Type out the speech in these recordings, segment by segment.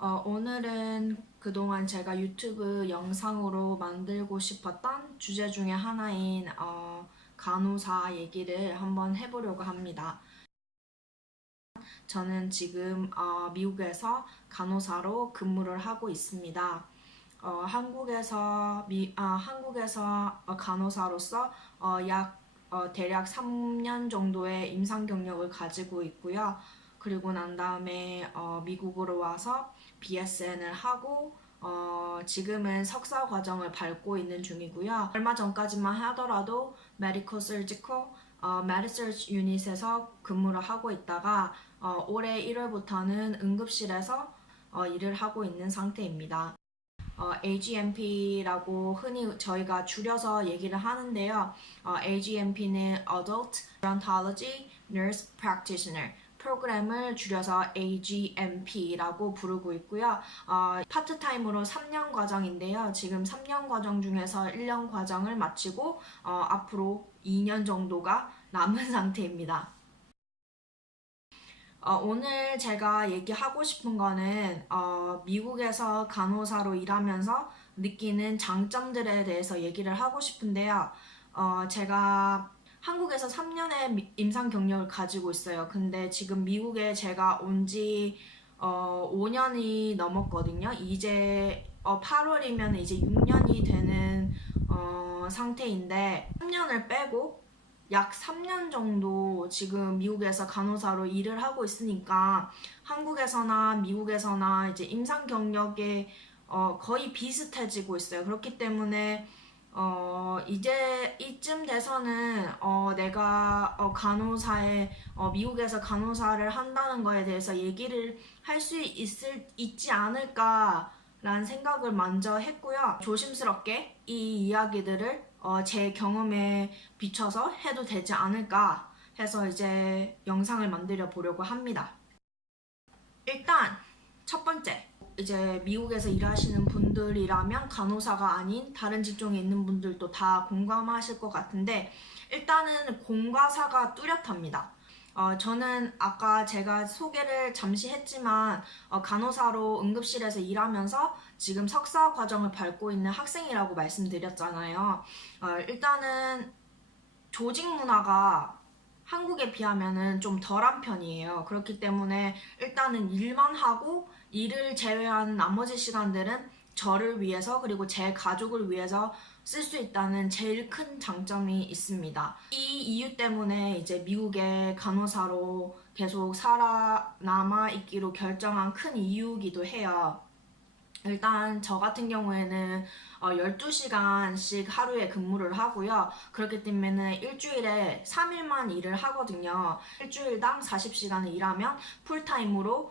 오늘은 그동안 제가 유튜브 영상으로 만들고 싶었던 주제 중에 하나인 간호사 얘기를 한번 해보려고 합니다. 저는 지금 미국에서 간호사로 근무를 하고 있습니다. 한국에서 간호사로서 대략 3년 정도의 임상 경력을 가지고 있고요. 그리고 난 다음에 미국으로 와서 BSN을 하고 지금은 석사 과정을 밟고 있는 중이고요. 얼마 전까지만 하더라도 메디컬 서지컬 메디서치 유닛에서 근무를 하고 있다가 올해 1월부터는 응급실에서 일을 하고 있는 상태입니다. AGMP라고 흔히 저희가 줄여서 얘기를 하는데요. AGMP는 Adult Gerontology Nurse Practitioner 프로그램을 줄여서 AGMP라고 부르고 있고요. 파트타임으로 3년 과정인데요. 지금 3년 과정 중에서 1년 과정을 마치고 앞으로 2년 정도가 남은 상태입니다. 오늘 제가 얘기하고 싶은 거는 미국에서 간호사로 일하면서 느끼는 장점들에 대해서 얘기를 하고 싶은데요. 제가 한국에서 3년의 임상 경력을 가지고 있어요. 근데 지금 미국에 제가 온 지 5년이 넘었거든요. 이제 8월이면 이제 6년이 되는 상태인데 3년을 빼고 약 3년 정도 지금 미국에서 간호사로 일을 하고 있으니까 한국에서나 미국에서나 이제 임상 경력에 거의 비슷해지고 있어요. 그렇기 때문에 이제 이쯤 돼서는 내가 미국에서 간호사를 한다는 거에 대해서 얘기를 할 수 있지 않을까라는 생각을 먼저 했고요. 조심스럽게 이 이야기들을 제 경험에 비춰서 해도 되지 않을까 해서 이제 영상을 만들어 보려고 합니다. 일단 첫 번째, 이제 미국에서 일하시는 분들이라면 간호사가 아닌 다른 직종에 있는 분들도 다 공감하실 것 같은데 일단은 공과사가 뚜렷합니다. 저는 아까 제가 소개를 잠시 했지만 간호사로 응급실에서 일하면서 지금 석사 과정을 밟고 있는 학생이라고 말씀드렸잖아요. 일단은 조직 문화가 한국에 비하면은 좀 덜한 편이에요. 그렇기 때문에 일단은 일만 하고 일을 제외한 나머지 시간들은 저를 위해서 그리고 제 가족을 위해서 쓸 수 있다는 제일 큰 장점이 있습니다. 이 이유 때문에 이제 미국의 간호사로 계속 살아남아 있기로 결정한 큰 이유이기도 해요. 일단 저 같은 경우에는 12시간씩 하루에 근무를 하고요. 그렇기 때문에 일주일에 3일만 일을 하거든요. 일주일당 40시간을 일하면 풀타임으로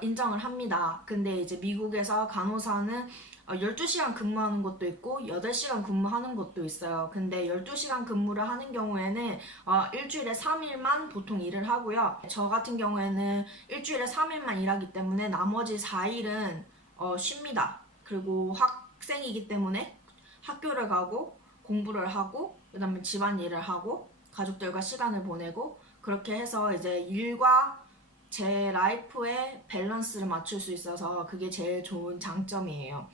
인정을 합니다. 근데 이제 미국에서 간호사는 12시간 근무하는 것도 있고 8시간 근무하는 것도 있어요. 근데 12시간 근무를 하는 경우에는 일주일에 3일만 보통 일을 하고요. 저 같은 경우에는 일주일에 3일만 일하기 때문에 나머지 4일은 쉽니다. 그리고 학생이기 때문에 학교를 가고 공부를 하고 그다음에 집안일을 하고 가족들과 시간을 보내고 그렇게 해서 이제 일과 제 라이프의 밸런스를 맞출 수 있어서 그게 제일 좋은 장점이에요.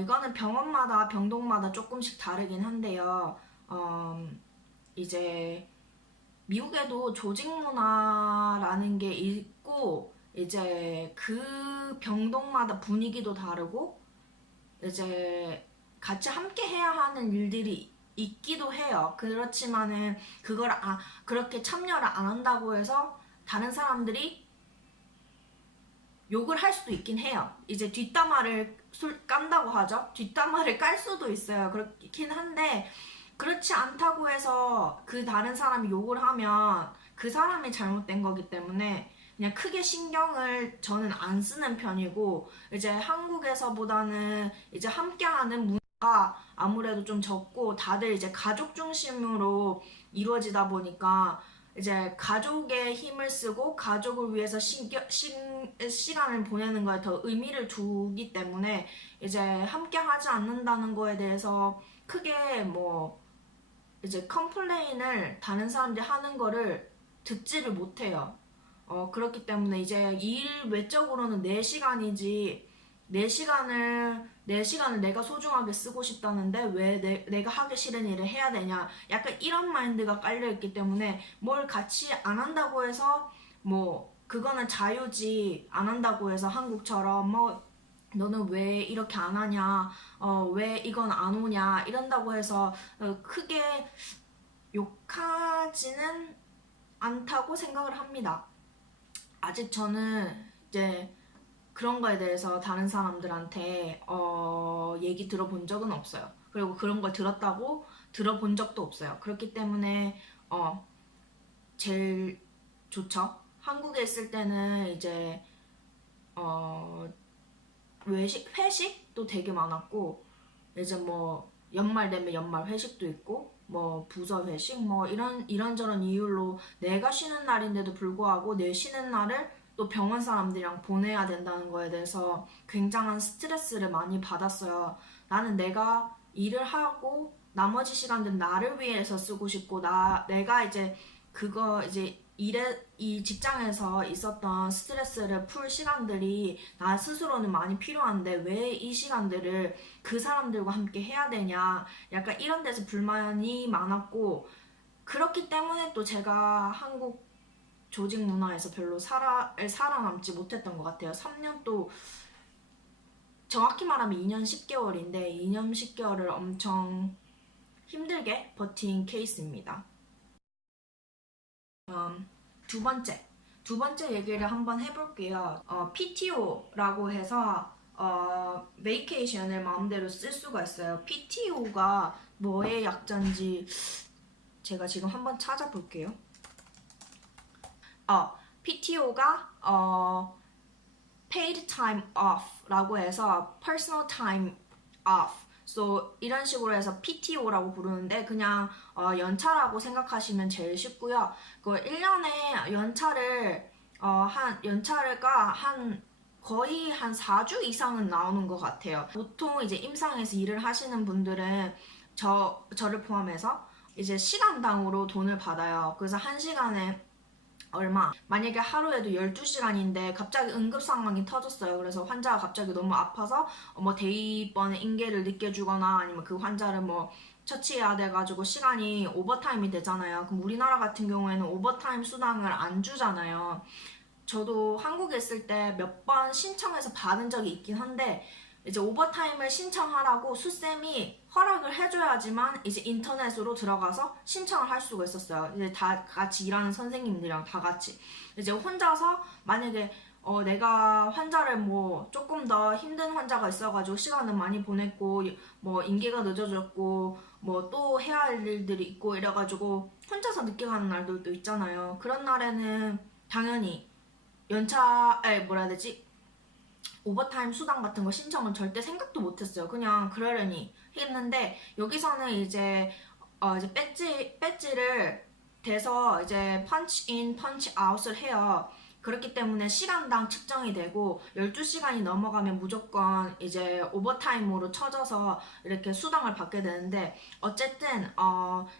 이거는 병원마다 병동마다 조금씩 다르긴 한데요. 이제 미국에도 조직 문화라는 게 있고 이제 그 병동마다 분위기도 다르고 이제 같이 함께 해야 하는 일들이 있기도 해요. 그렇지만은 그렇게 참여를 안 한다고 해서 다른 사람들이 욕을 할 수도 있긴 해요. 이제 뒷담화를 깐다고 하죠. 뒷담화를 깔 수도 있어요. 그렇긴 한데 그렇지 않다고 해서 그 다른 사람이 욕을 하면 그 사람이 잘못된 거기 때문에 그냥 크게 신경을 저는 안 쓰는 편이고 이제 한국에서보다는 이제 함께하는 문화가 아무래도 좀 적고 다들 이제 가족 중심으로 이루어지다 보니까 이제 가족의 힘을 쓰고 가족을 위해서 시간을 보내는 거에 더 의미를 두기 때문에 이제 함께 하지 않는다는 거에 대해서 크게 뭐 이제 컴플레인을 다른 사람들이 하는 거를 듣지를 못해요. 그렇기 때문에 이제 일 외적으로는 내 시간이지 내 시간을 내가 소중하게 쓰고 싶다는데 왜 내가 하기 싫은 일을 해야 되냐. 약간 이런 마인드가 깔려있기 때문에 뭘 같이 안 한다고 해서 뭐 그거는 자유지. 안 한다고 해서 한국처럼 뭐 너는 왜 이렇게 안 하냐, 왜 이건 안 오냐 이런다고 해서 크게 욕하지는 않다고 생각을 합니다. 아직 저는 이제 그런 거에 대해서 다른 사람들한테 얘기 들어본 적은 없어요. 그리고 그런 걸 들어본 적도 없어요. 그렇기 때문에 제일 좋죠. 한국에 있을 때는 이제 회식도 되게 많았고, 이제 뭐 연말 되면 연말 회식도 있고, 뭐 부서 회식 뭐 이런저런 이유로 내가 쉬는 날인데도 불구하고 내 쉬는 날을 또 병원 사람들이랑 보내야 된다는 거에 대해서 굉장한 스트레스를 많이 받았어요. 나는 내가 일을 하고 나머지 시간들 나를 위해서 쓰고 싶고, 내가 이제 그거 이제 이 직장에서 있었던 스트레스를 풀 시간들이 나 스스로는 많이 필요한데 왜 이 시간들을 그 사람들과 함께 해야 되냐. 약간 이런 데서 불만이 많았고, 그렇기 때문에 또 제가 한국 조직 문화에서 별로 살아남지 못했던 것 같아요. 3년 또 정확히 말하면 2년 10개월인데 2년 10개월을 엄청 힘들게 버틴 케이스입니다. 두 번째 얘기를 한번 해볼게요. PTO라고 해서 베이케이션을 마음대로 쓸 수가 있어요. PTO가 뭐의 약자인지 제가 지금 한번 찾아볼게요. PTO가 paid time off라고 해서 personal time off. So 이런 식으로 해서 PTO라고 부르는데 그냥 연차라고 생각하시면 제일 쉽고요. 그 1년에 연차가 거의 한 4주 이상은 나오는 것 같아요. 보통 이제 임상에서 일을 하시는 분들은 저를 포함해서 이제 시간당으로 돈을 받아요. 그래서 한 시간에 얼마? 만약에 하루에도 12시간인데 갑자기 응급 상황이 터졌어요. 그래서 환자가 갑자기 너무 아파서 뭐 대입번에 인계를 늦게 주거나 아니면 그 환자를 뭐 처치해야 돼가지고 시간이 오버타임이 되잖아요. 그럼 우리나라 같은 경우에는 오버타임 수당을 안 주잖아요. 저도 한국에 있을 때 몇 번 신청해서 받은 적이 있긴 한데 이제 오버타임을 신청하라고 수쌤이 허락을 해줘야지만 이제 인터넷으로 들어가서 신청을 할 수가 있었어요. 이제 다 같이 일하는 선생님들이랑 다 같이 이제 혼자서 만약에 내가 환자를 뭐 조금 더 힘든 환자가 있어가지고 시간을 많이 보냈고 뭐 인계가 늦어졌고 뭐 또 해야 할 일들이 있고 이래가지고 혼자서 늦게 가는 날들도 있잖아요. 그런 날에는 당연히 뭐라 해야 되지? 오버타임 수당 같은 거 신청은 절대 생각도 못했어요. 그냥 그러려니 했는데 여기서는 이제 배지를 대서 이제 펀치 인, 펀치 아웃을 해요. 그렇기 때문에 시간당 측정이 되고 12시간이 넘어가면 무조건 이제 오버타임으로 쳐져서 이렇게 수당을 받게 되는데 어쨌든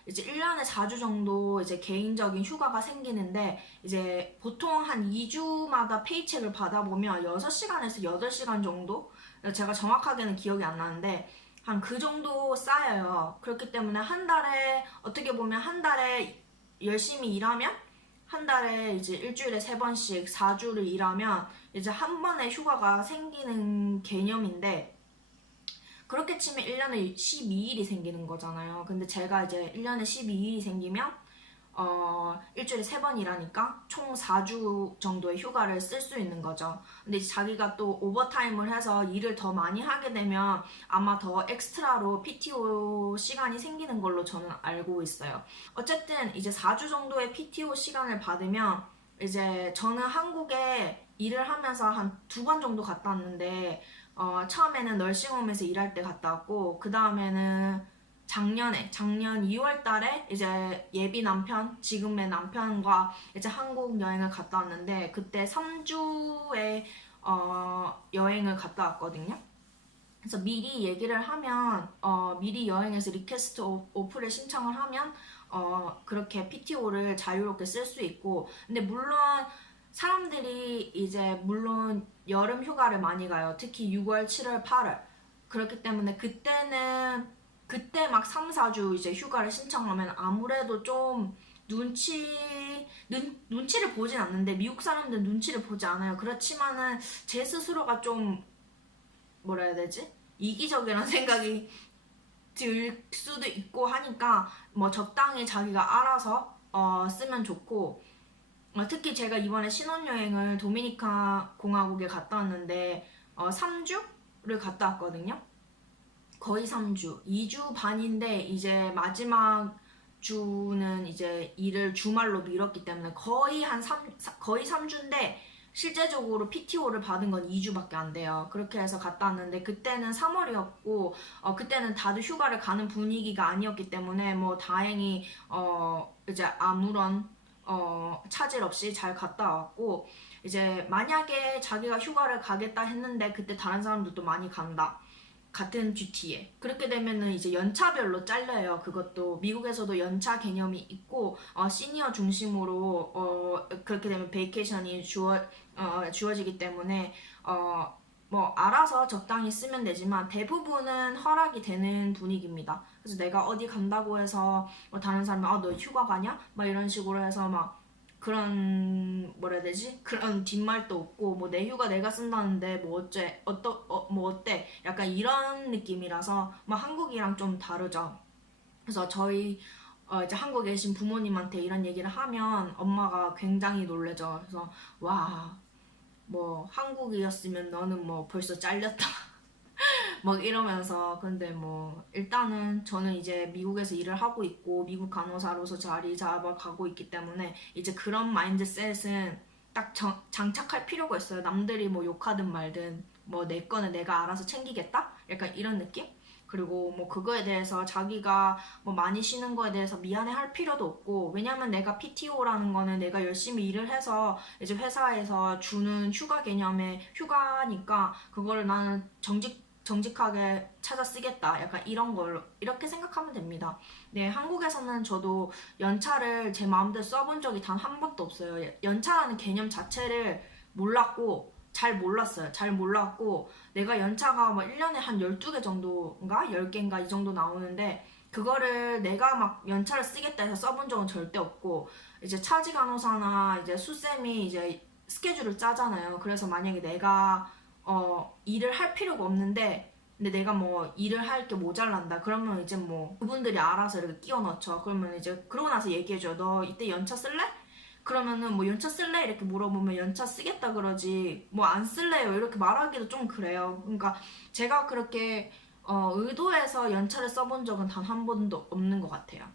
이제 1년에 4주 정도 이제 개인적인 휴가가 생기는데 이제 보통 한 2주마다 페이첵을 받아보면 6시간에서 8시간 정도? 제가 정확하게는 기억이 안 나는데 한 그 정도 쌓여요. 그렇기 때문에 어떻게 보면 한 달에 열심히 일하면 한 달에 이제 일주일에 3번씩 4주를 일하면 이제 한 번의 휴가가 생기는 개념인데 그렇게 치면 1년에 12일이 생기는 거잖아요. 근데 제가 이제 1년에 12일이 생기면 일주일에 3번 일하니까 총 4주 정도의 휴가를 쓸 수 있는 거죠. 근데 이제 자기가 또 오버타임을 해서 일을 더 많이 하게 되면 아마 더 엑스트라로 PTO 시간이 생기는 걸로 저는 알고 있어요. 어쨌든 이제 4주 정도의 PTO 시간을 받으면 이제 저는 한국에 일을 하면서 한 2번 정도 갔다 왔는데 처음에는 널싱홈에서 일할 때 갔다 왔고 그 다음에는 작년 2월 달에 이제 예비 남편, 지금의 남편과 이제 한국 여행을 갔다 왔는데 그때 3주의 여행을 갔다 왔거든요. 그래서 미리 얘기를 하면 미리 여행에서 리퀘스트 오프를 신청을 하면 그렇게 PTO를 자유롭게 쓸 수 있고 근데 물론 사람들이 이제 물론 여름 휴가를 많이 가요. 특히 6월, 7월, 8월. 그렇기 때문에 그때 막 3, 4주 이제 휴가를 신청하면 아무래도 좀 눈치를 보진 않는데 미국 사람들은 눈치를 보지 않아요. 그렇지만은 제 스스로가 좀 뭐라 해야 되지? 이기적이라는 생각이 들 수도 있고 하니까 뭐 적당히 자기가 알아서 쓰면 좋고 특히 제가 이번에 신혼여행을 도미니카 공화국에 갔다 왔는데 3주를 갔다 왔거든요. 거의 3주. 2주 반인데 이제 마지막 주는 이제 일을 주말로 미뤘기 때문에 거의 3주인데 실제적으로 PTO를 받은 건 2주밖에 안 돼요. 그렇게 해서 갔다 왔는데 그때는 3월이었고 그때는 다들 휴가를 가는 분위기가 아니었기 때문에 뭐 다행히 이제 아무런 차질 없이 잘 갔다 왔고 이제 만약에 자기가 휴가를 가겠다 했는데 그때 다른 사람들도 많이 간다. 같은 GT에 그렇게 되면은 이제 연차별로 잘려요. 그것도 미국에서도 연차 개념이 있고 시니어 중심으로 그렇게 되면 베이케이션이 주어지기 때문에 뭐 알아서 적당히 쓰면 되지만 대부분은 허락이 되는 분위기입니다. 그래서 내가 어디 간다고 해서 뭐 다른 사람이 너 휴가 가냐? 막 이런 식으로 해서 막 그런 뭐라 해야 되지? 그런 뒷말도 없고 뭐 내 휴가 내가 쓴다는데 뭐 뭐 어때? 약간 이런 느낌이라서 뭐 한국이랑 좀 다르죠. 그래서 저희 이제 한국에 계신 부모님한테 이런 얘기를 하면 엄마가 굉장히 놀래죠. 그래서 와 뭐 한국이었으면 너는 뭐 벌써 잘렸다. 막 이러면서 근데 뭐 일단은 저는 이제 미국에서 일을 하고 있고 미국 간호사로서 자리 잡아가고 있기 때문에 이제 그런 마인드셋은 딱 장착할 필요가 있어요. 남들이 뭐 욕하든 말든 뭐 내 거는 내가 알아서 챙기겠다? 약간 이런 느낌? 그리고 뭐 그거에 대해서 자기가 뭐 많이 쉬는 거에 대해서 미안해 할 필요도 없고 왜냐면 내가 PTO라는 거는 내가 열심히 일을 해서 이제 회사에서 주는 휴가 개념의 휴가니까 그거를 나는 정직하게 찾아 쓰겠다. 약간 이런 걸로 이렇게 생각하면 됩니다. 네, 한국에서는 저도 연차를 제 마음대로 써본 적이 단 한 번도 없어요. 연차라는 개념 자체를 몰랐고 잘 몰랐어요. 잘 몰랐고 내가 연차가 뭐 1년에 한 12개 정도인가 10개인가 이 정도 나오는데 그거를 내가 막 연차를 쓰겠다 해서 써본 적은 절대 없고 이제 차지 간호사나 이제 수쌤이 이제 스케줄을 짜잖아요. 그래서 만약에 내가 일을 할 필요가 없는데 근데 내가 뭐 일을 할 게 모자란다 그러면 이제 뭐 그분들이 알아서 이렇게 끼워 넣죠. 그러면 이제 그러고 나서 얘기해줘. 너 이때 연차 쓸래? 그러면은 뭐 연차 쓸래? 이렇게 물어보면 연차 쓰겠다 그러지 뭐 안 쓸래요 이렇게 말하기도 좀 그래요. 그러니까 제가 그렇게 의도해서 연차를 써본 적은 단 한 번도 없는 것 같아요.